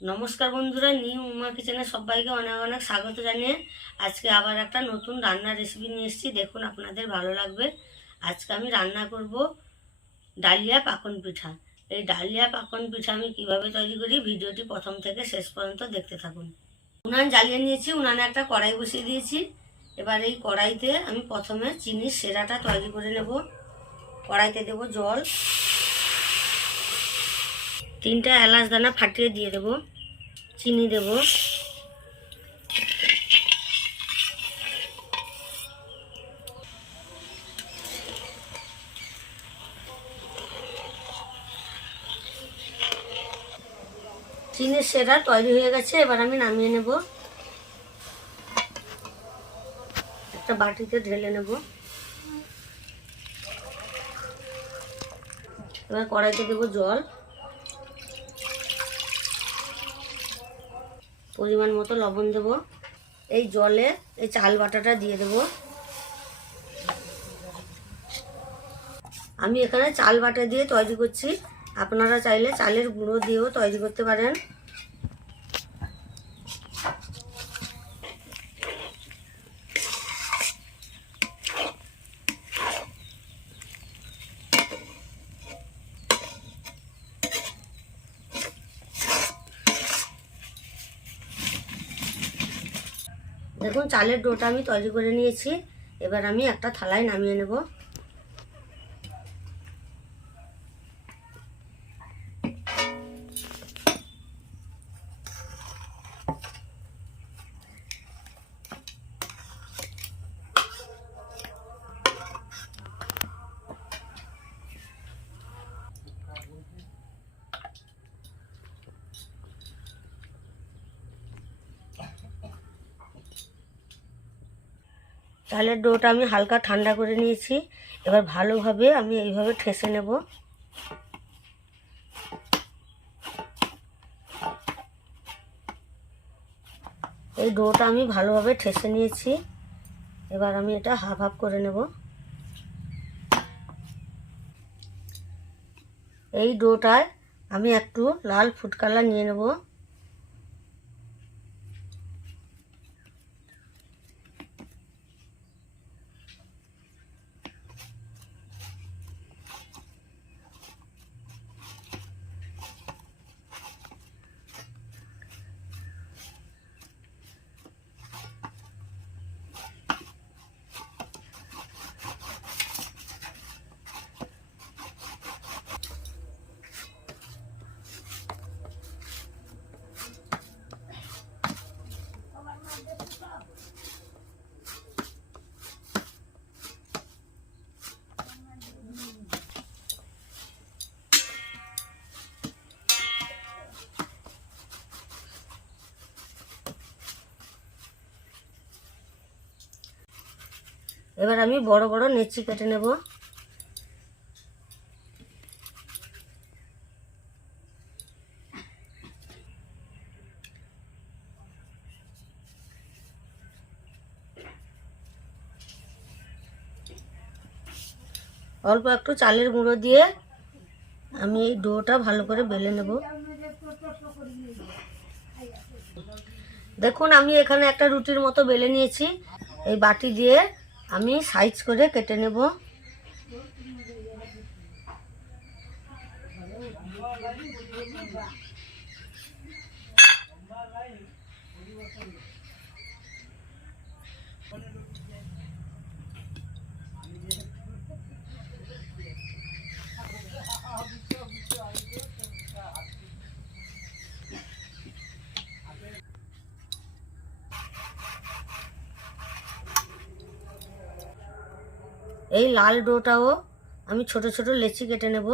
নমস্কার বন্ধুরা, নিউ উমা কিচেনে সবাইকে অনেক অনেক স্বাগত জানিয়ে আজকে আবার একটা নতুন রান্নার রেসিপি নিয়ে এসেছি। দেখুন, আপনাদের ভালো লাগবে। আজকে আমি রান্না করব ডালিয়া পাকন পিঠা। এই ডালিয়া পাকন পিঠা আমি কীভাবে তৈরি করি ভিডিওটি প্রথম থেকে শেষ পর্যন্ত দেখতে থাকুন। উনান জ্বালিয়ে নিয়েছি, উনানে একটা কড়াই বসিয়ে দিয়েছি। এবার এই কড়াইতে আমি প্রথমে চিনির সেরাটা তৈরি করে নেব। কড়াইতে দেব জল। তিনটা এলাচ দানা ফাটিয়ে দিয়ে দেব, চিনি দেব। চিনির সেরা তৈরি হয়ে গেছে, এবার আমি নামিয়ে নেব। একটা বাটিতে ঢেলে নেব। এবার কড়াইতে দেবো জল। পরিমাণ মতো লবণ দেব। এই জলে এই চাল বাটাটা দিয়ে দেব। আমি এখানে চাল বাটা দিয়ে তৈরি করছি। আপনারা চাইলে চালের গুঁড়ো দিয়েও তৈরি করতে পারেন। দেখুন চালের ডোটা আমি তৈরি করে নিয়েছি। এবার আমি একটা থালায় নামিয়ে নেব। চালের ডোটা আমি হালকা ঠান্ডা করে নিয়েছি। এবার ভালোভাবে আমি এইভাবে ঠেসে নেব। এই ডোটা আমি ভালোভাবে ঠেসে নিয়েছি। এবার আমি এটা হাফ হাফ করে নেব। এই ডোটায় আমি একটু লাল ফুড কালার নিয়ে নেব। এবার আমি বড় বড় নেচি কেটে নেব। অল্প একটু চালের গুঁড়ো দিয়ে আমি এই ডোটা ভালো করে বেলে নেব। দেখুন, আমি এখানে একটা রুটির মতো বেলে নিয়েছি। এই বাটি দিয়ে আমি সাইজ করে কেটে নেব। এই লাল ডোটাও আমি ছোট ছোট লেচি কেটে নেব।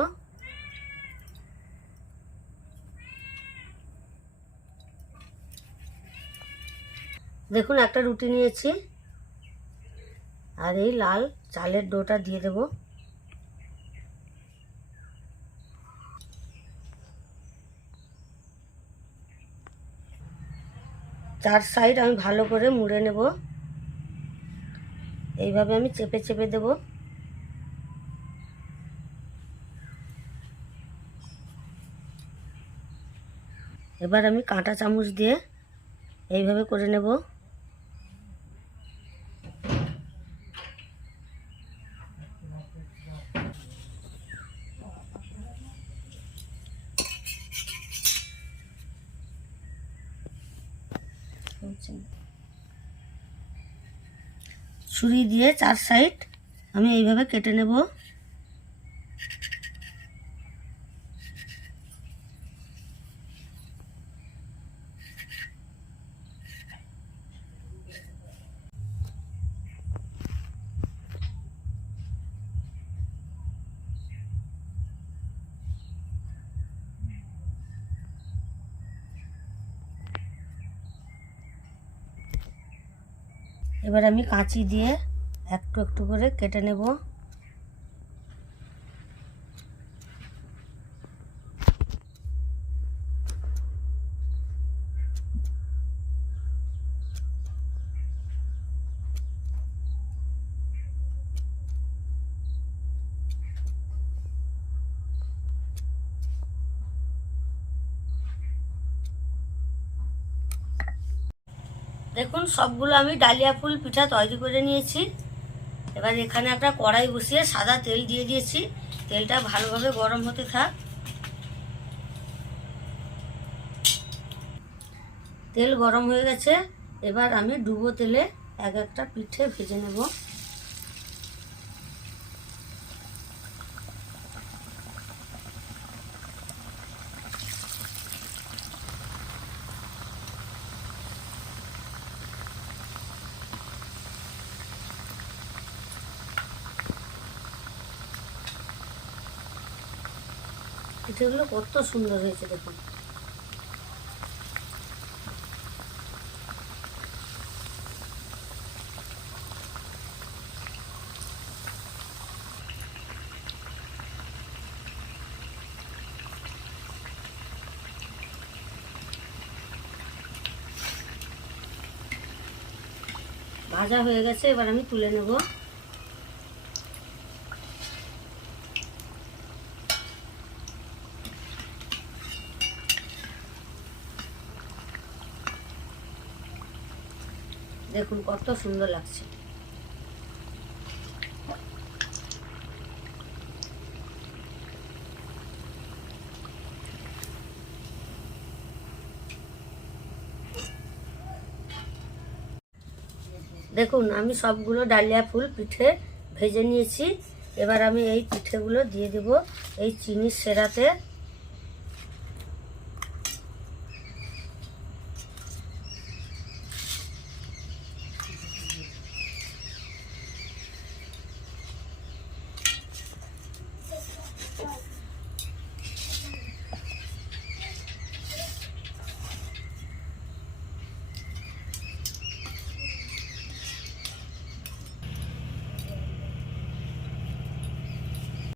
দেখুন, একটা রুটি নিয়েছি। আর এই লাল চালের ডোটা দিয়ে দেব। চার সাইড আমি ভালো করে মুড়ে নেব। এইভাবে আমি চেপে চেপে দেব। এবার আমি কাঁটা চামচ দিয়ে এইভাবে করে নেব। ছুরি দিয়ে চার সাইড আমি এইভাবে কেটে নেব। এবার আমি কাঁচি দিয়ে একটু একটু করে কেটে নেব। দেখুন, সবগুলো আমি ডালিয়া ফুল, পিঠা তৈরি করে নিয়েছি। এবার এখানে একটা কড়াই বসিয়ে সাদা তেল দিয়ে দিয়েছি। তেলটা ভালোভাবে গরম হতে থাক। তেল গরম হয়ে গেছে। এবার আমি ডুবো তেলে এক একটা পিঠে ভেজে নেব। পিঠেগুলো কত সুন্দর হয়েছে দেখুন। ভাজা হয়ে গেছে এবার আমি তুলে নেব। দেখুন, কত সুন্দর লাগছে। দেখুন, আমি সবগুলো ডালিয়া ফুল পিঠে ভেজে নিয়েছি। এবার আমি এই পিঠেগুলো দিয়ে দেব, এই চিনির সেরাতে।